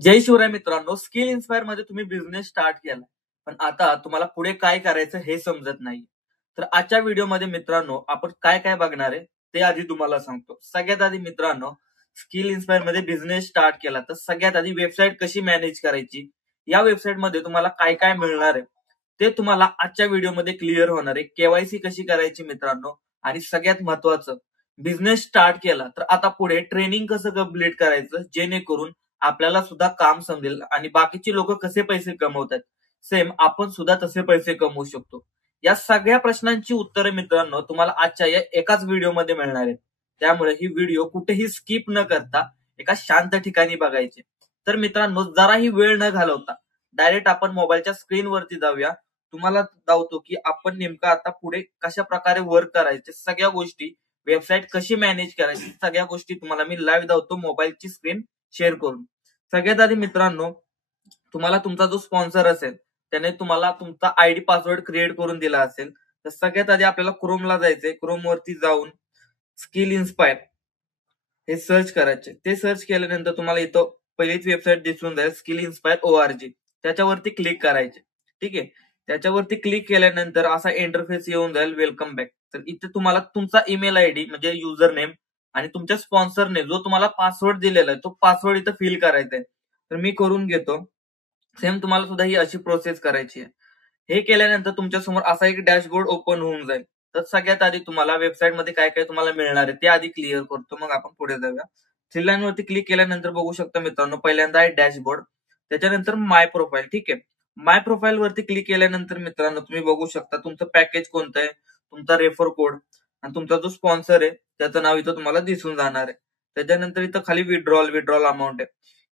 जय शिवराय मित्रांनो. Skill inspire मध्ये तुम्ही बिझनेस स्टार्ट केला, पण आता तुम्हाला पुढे काय करायचं हे समजत नाही. तर आजच्या व्हिडिओमध्ये मित्रांनो आपण काय काय बघणार आहे ते आधी तुम्हाला सांगतो. सगळ्यात आधी मित्रांनो, स्किल इन्स्पायर मध्ये बिझनेस स्टार्ट केला तर सगळ्यात आधी वेबसाईट कशी मॅनेज करायची, या वेबसाईट मध्ये तुम्हाला काय काय मिळणार आहे ते तुम्हाला आजच्या व्हिडिओमध्ये क्लिअर होणार आहे. केवायसी कशी करायची मित्रांनो, आणि सगळ्यात महत्वाचं, बिझनेस स्टार्ट केला तर आता पुढे ट्रेनिंग कसं कम्प्लीट करायचं जेणेकरून आपल्याला सुद्धा काम समजेल आणि बाकीचे लोक कसे पैसे कमवतात सेम आपण सुद्धा तसे पैसे कमवू शकतो. या सगळ्या प्रश्नांची उत्तरे मित्रांनो तुम्हाला आजच्या या एकाच व्हिडिओमध्ये मिळणार आहेत. त्यामुळे ही व्हिडिओ कुठेही स्किप न करता एका शांत ठिकाणी बघायची. तर मित्रांनो, जराही वेळ न घालवता डायरेक्ट आपण मोबाईलच्या स्क्रीनवरती जाऊया. तुम्हाला दावतो की आपण नेमकं आता पुढे कशा प्रकारे वर्क करायचे, सगळ्या गोष्टी, वेबसाईट कशी मॅनेज करायची, सगळ्या गोष्टी तुम्हाला मी लाईव्ह दावतो मोबाईलची स्क्रीन शेअर करून. सगळ्यात आधी मित्रांनो, तुम्हाला तुमचा जो स्पॉन्सर असेल त्याने तुम्हाला तुमचा आयडी पासवर्ड क्रिएट करून दिला असेल, तर सगळ्यात आधी आपल्याला क्रोमला जायचंय. क्रोम वरती जाऊन स्किल इन्स्पायर हे सर्च करायचे. ते सर्च केल्यानंतर तुम्हाला इथं पहिलीच वेबसाईट दिसून जाईल, स्किल इन्स्पायर ORG. त्याच्यावरती क्लिक करायचे. ठीक आहे, त्याच्यावरती क्लिक केल्यानंतर असा इंटरफेस येऊन जाईल, वेलकम बॅक. तर इथे तुम्हाला तुमचा ईमेल आयडी म्हणजे युजर नेम आणि तुमच्या स्पॉन्सरने जो तुम्हाला पासवर्ड दिलेला आहे तो पासवर्ड इथं फिल करायचा आहे. तर मी करून घेतो. सेम तुम्हाला सुद्धा ही अशी प्रोसेस करायची आहे. हे केल्यानंतर तुमच्या समोर असा एक डॅशबोर्ड ओपन होऊन जाईल. तर सगळ्यात आधी तुम्हाला वेबसाईट मध्ये काय काय तुम्हाला मिळणार आहे ते आधी क्लिअर करतो, मग आपण पुढे जाऊया. थ्री लाईन वरती क्लिक केल्यानंतर बघू शकता मित्रांनो, पहिल्यांदा आहे डॅशबोर्ड, त्याच्यानंतर माय प्रोफाईल. ठीक आहे, माय प्रोफाईल वरती क्लिक केल्यानंतर मित्रांनो तुम्ही बघू शकता तुमचं पॅकेज कोणतं आहे, तुमचा रेफर कोड आणि तुमचा जो स्पॉन्सर आहे त्याचं नाव इथं तुम्हाला दिसून जाणार आहे. त्याच्यानंतर इथं खाली विड्रॉल अमाऊंट आहे.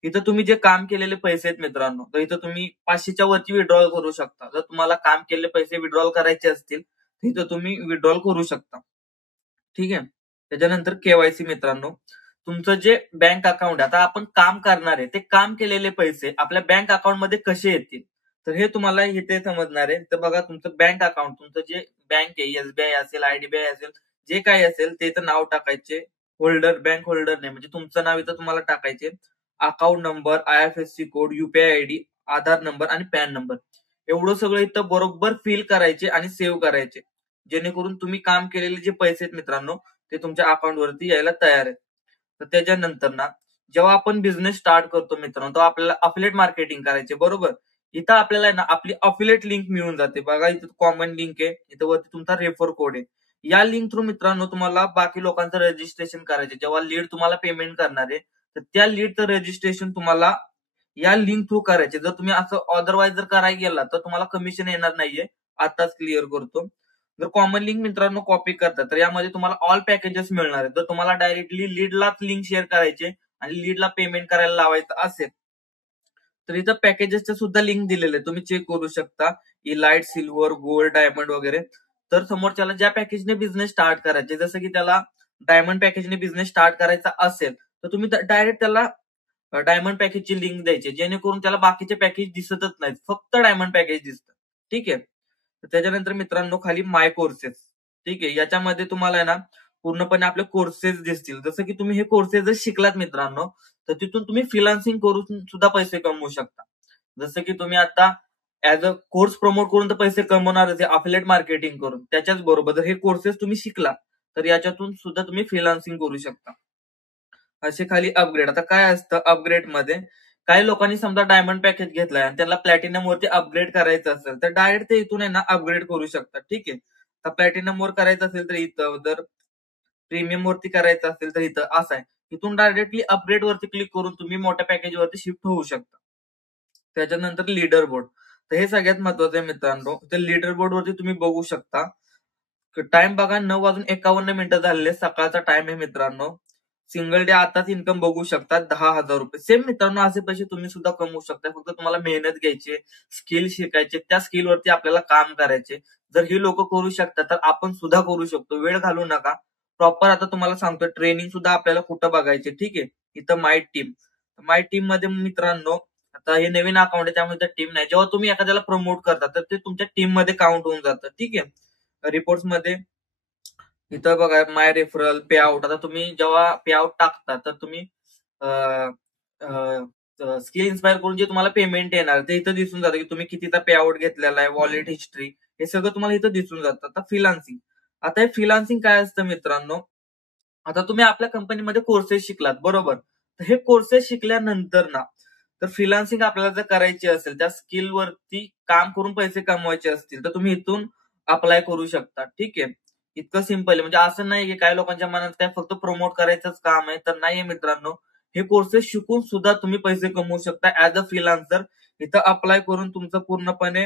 इथं तुम्ही जे काम केलेले पैसे आहेत मित्रांनो, तर इथं तुम्ही 500च्या वरती विड्रॉल करू शकता. जर तुम्हाला काम केलेले पैसे विड्रॉल करायचे असतील तर इथं तुम्ही विड्रॉल करू शकता. ठीक आहे, त्याच्यानंतर केवायसी मित्रांनो, तुमचं जे बँक अकाउंट, आता आपण काम करणार आहे ते काम केलेले पैसे आपल्या बँक अकाउंट मध्ये कसे येतील तर हे तुम्हाला इथे समजणार आहे. तर बघा, तुमचं बँक अकाउंट, तुमचं जे बँक आहे, SBI असेल, IDBI असेल, जे काही असेल ते इथं नाव टाकायचे. होल्डर, बँक होल्डर नाही म्हणजे तुमचं नाव इथं तुम्हाला टाकायचे. Account number, IFSC code, UPI ID, आधार नंबर आणि पॅन नंबर, एवढं सगळं इथं बरोबर फिल करायचे आणि सेव्ह करायचे, जेणेकरून तुम्ही काम केलेले जे पैसे आहेत मित्रांनो ते तुमच्या अकाउंट वरती यायला तयार आहेत. तर त्याच्यानंतर ना, जेव्हा आपण बिझनेस स्टार्ट करतो मित्रांनो, तो आपल्याला अफिलिएट मार्केटिंग करायचे, बरोबर. इथं आपल्याला ना आपली अफिलिएट लिंक मिळून जाते. बघा, इथं कॉमन लिंक आहे, इथं वरती तुमचा रेफर कोड आहे. या लिंक थ्रू मित्रांनो तुम्हाला बाकी लोकांचं रजिस्ट्रेशन करायचे. जेव्हा लीड तुम्हाला पेमेंट करणार आहे तर त्या लीडचं रजिस्ट्रेशन तुम्हाला या लिंक थ्रू करायचे. जर तुम्ही असं अदरवाईज जर करायला गेला तर तुम्हाला कमिशन येणार नाहीये, आताच क्लिअर करतो. जर कॉमन लिंक मित्रांनो कॉपी करता तर यामध्ये तुम्हाला ऑल पॅकेजेस मिळणार आहेत. जर तुम्हाला डायरेक्टली लीडलाच लिंक शेअर करायचे आणि लीडला पेमेंट करायला लावायचं असेल तर इथं पॅकेजेसचे सुद्धा लिंक दिलेले, तुम्ही चेक करू शकता. इलाइट, सिल्वर, गोल्ड, डायमंड वगैरे. तर समोरच्याला ज्या पॅकेजने बिझनेस स्टार्ट करायचे, जसं की त्याला डायमंड पॅकेजने बिझनेस स्टार्ट करायचा असेल तर तुम्ही डायरेक्ट त्याला डायमंड पॅकेजची लिंक द्यायची, जेणेकरून त्याला बाकीचे पॅकेज दिसतच नाहीत, फक्त डायमंड पॅकेज दिसतं. ठीक आहे, त्याच्यानंतर मित्रांनो खाली माय कोर्सेस. ठीक आहे, याच्यामध्ये तुम्हाला आहे ना पूर्णपणे आपले कोर्सेस दिसतील. जसं की तुम्ही हे कोर्सेस जर शिकलात मित्रांनो तर तिथून तुम्ही फ्रीलान्सिंग करून सुद्धा पैसे कमवू शकता. जसं की तुम्ही आता ऍज अ कोर्स प्रमोट करून तर पैसे कमवणारच आहे, अफिलिएट मार्केटिंग करून. त्याच्याच बरोबर जर हे कोर्सेस तुम्ही शिकला तर याच्यातून सुद्धा तुम्ही फ्रीलान्सिंग करू शकता. असे खाली अपग्रेड. आता काय असतं अपग्रेड मध्ये, काही लोकांनी समजा डायमंड पॅकेज घेतलाय आणि त्याला प्लॅटिनम वरती अपग्रेड करायचं असेल तर डायरेक्ट ते इथून आहे ना अपग्रेड करू शकतात. ठीक आहे, तर प्लॅटिनम वर करायचं असेल तर इथं, जर प्रीमियम वरती करायचं असेल तर इथं, असं आहे. इथून डायरेक्टली अपग्रेड वरती क्लिक करून तुम्ही मोठ्या पॅकेज वरती शिफ्ट होऊ शकता. त्याच्यानंतर लीडर बोर्ड, तर हे सगळ्यात महत्वाचं आहे मित्रांनो. तर लीडर बोर्ड वरती तुम्ही बघू शकता, टाइम बघा 9:51 झालेले, सकाळचा टाइम आहे मित्रांनो. सिंगल डे आताच इन्कम बघू शकता 10,000 रुपये. सेम मित्रांनो असे पैसे तुम्ही सुद्धा कमवू शकता, फक्त तुम्हाला मेहनत घ्यायची, स्किल शिकायचे, त्या स्किल वरती आपल्याला काम करायचे. जर ही लोक करू शकतात तर आपण सुद्धा करू शकतो. वेळ घालू नका. प्रॉपर आता तुम्हाला सांगतो, ट्रेनिंग सुद्धा आपल्याला कुठं बघायचे. ठीक आहे, इथं माय टीम मध्ये मित्रांनो, आता हे नवीन अकाउंट आहे त्यामुळे टीम नाही. जेव्हा तुम्ही एखाद्याला प्रमोट करता तर ते तुमच्या टीम मध्ये काउंट होऊन जातं. ठीक आहे, रिपोर्ट्स मध्ये इथं बघा माय रेफरल पे आउट. आता तुम्ही जेव्हा पे आउट टाकता तर तुम्ही स्किल इन्स्पायर करून जे तुम्हाला पेमेंट येणार ते इथं दिसून जातं की तुम्ही कितीचा पे आउट घेतलेला आहे, वॉलेट हिस्ट्री हे सगळं तुम्हाला इथं दिसून जातं. आता फ्रीलान्सिंग, आता हे फ्रीलान्सिंग काय असतं मित्रांनो, आता तुम्ही आपल्या कंपनीमध्ये कोर्सेस शिकलात बरोबर, तर हे कोर्सेस शिकल्यानंतर ना, तर फ्रीलान्सिंग आपल्याला जर करायची असेल, त्या स्किल वरती काम करून पैसे कमवायचे असतील तर तुम्ही इथून अप्लाय करू शकता. ठीक आहे, इतकं सिंपल आहे. म्हणजे असं नाही की काही लोकांच्या मनात काय फक्त प्रमोट करायचंच काम आहे, तर नाहीये मित्रांनो. हे कोर्सेस शिकून सुद्धा तुम्ही पैसे कमवू शकता ऍज अ फ्रीलान्सर. इथं अप्लाय करून तुमचं पूर्णपणे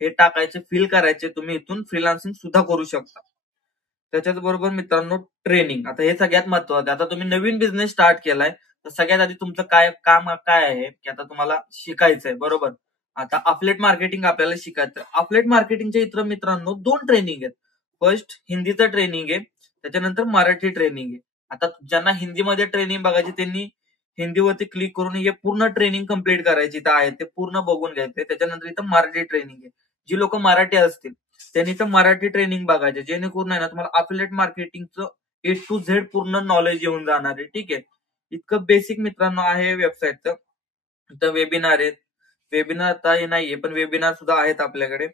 हे टाकायचे, फिल करायचे, तुम्ही इथून फ्रीलान्सिंग सुद्धा करू शकता. त्याच्याच बरोबर मित्रांनो ट्रेनिंग, आता हे सगळ्यात महत्वाचं. आता तुम्ही नवीन बिझनेस स्टार्ट केलाय तर सगळ्यात आधी तुमचं काय काम काय आहे की आता तुम्हाला शिकायचंय बरोबर. आता अफलेट मार्केटिंग आपल्याला शिकायचं. अफलेट मार्केटिंगच्या इतर मित्रांनो 2 ट्रेनिंग आहेत. फर्स्ट हिंदीचं ट्रेनिंग आहे, त्याच्यानंतर मराठी ट्रेनिंग आहे. आता ज्यांना हिंदीमध्ये ट्रेनिंग बघायची त्यांनी हिंदीवरती क्लिक करून हे पूर्ण ट्रेनिंग कंप्लीट करायची इथं आहे ते पूर्ण बघून घ्यायचंय. त्याच्यानंतर इथं मराठी ट्रेनिंग आहे. जी लोक मराठी असतील त्यांनी तर मराठी ट्रेनिंग बघायचे, जेणेकरून आहे ना तुम्हाला अफिलिएट मार्केटिंगचं ए टू झेड पूर्ण नॉलेज येऊन जाणार आहे. ठीक आहे, इतकं बेसिक मित्रांनो आहे वेबसाईटचं. इथं वेबिनार आहेत, वेबिनार आता हे नाहीये पण वेबिनार सुद्धा आहेत आपल्याकडे.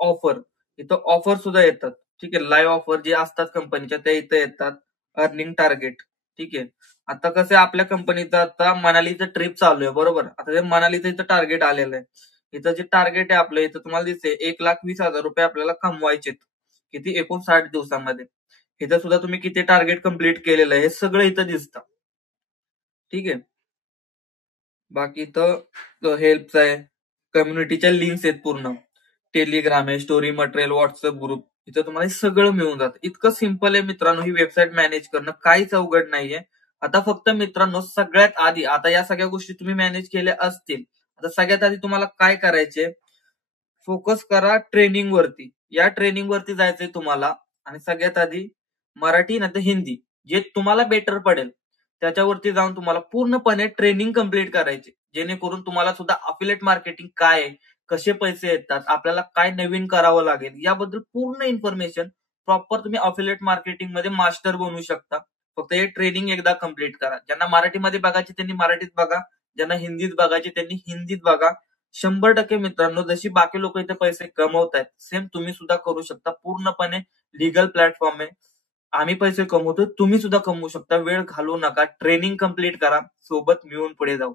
ऑफर, इथं ऑफर सुद्धा येतात. ठीक आहे, लाईव्ह ऑफर जे असतात कंपनीच्या त्या इथं येतात. अर्निंग टार्गेट, ठीक आहे. आता कसं आहे आपल्या कंपनीचं आता मनालीचं ट्रिप चालू आहे बरोबर. आता ते मनालीचं इथं टार्गेट आलेलं आहे. इथं जे टार्गेट आहे आपलं इथं तुम्हाला दिसते 1,20,000 रुपये आपल्याला कमवायचे. किती 59 दिवसांमध्ये. इथं सुद्धा तुम्ही किती टार्गेट कम्प्लीट केलेलं आहे हे सगळं इथं दिसतं. ठीक आहे, बाकी इथं हेल्पचं आहे, कम्युनिटीच्या लिंक्स आहेत पूर्ण, टेलिग्राम आहे, स्टोरी मटेरियल, व्हॉट्सअप ग्रुप, इथं तुम्हाला हे सगळं मिळून जातं. इतकं सिंपल आहे मित्रांनो ही वेबसाईट मॅनेज करणं, काहीच अवघड नाहीये. आता फक्त मित्रांनो सगळ्यात आधी, आता या सगळ्या गोष्टी तुम्ही मॅनेज केल्या असतील, आता सगळ्यात आधी तुम्हाला काय करायचे, फोकस करा ट्रेनिंग वरती. या ट्रेनिंग वरती जायचंय तुम्हाला आणि सगळ्यात आधी मराठी नाही तर हिंदी जे तुम्हाला बेटर पडेल त्याच्यावरती जाऊन तुम्हाला पूर्णपणे ट्रेनिंग कम्प्लीट करायची, जेणेकरून तुम्हाला सुद्धा अफिलिएट मार्केटिंग काय आहे, कसे पैसे येतात, आपल्याला काय नवीन करावं लागेल याबद्दल पूर्ण इन्फॉर्मेशन प्रॉपर तुम्ही अफिलिएट मार्केटिंग मध्ये मास्टर बनवू शकता. फक्त हे ट्रेनिंग एकदा कम्प्लीट करा. ज्यांना मराठीमध्ये बघायची त्यांनी मराठीत बघा, ज्यांना हिंदीत बघायची त्यांनी हिंदीत बघा. 100% मित्रांनो जशी बाकी लोक इथे पैसे कमवतायत सेम तुम्ही सुद्धा करू शकता. पूर्णपणे लिगल प्लॅटफॉर्म आहे. आम्ही पैसे कमवतो, तुम्ही सुद्धा कमवू शकता. वेळ घालवू नका, ट्रेनिंग कम्प्लीट करा, सोबत मिळून पुढे जाऊ.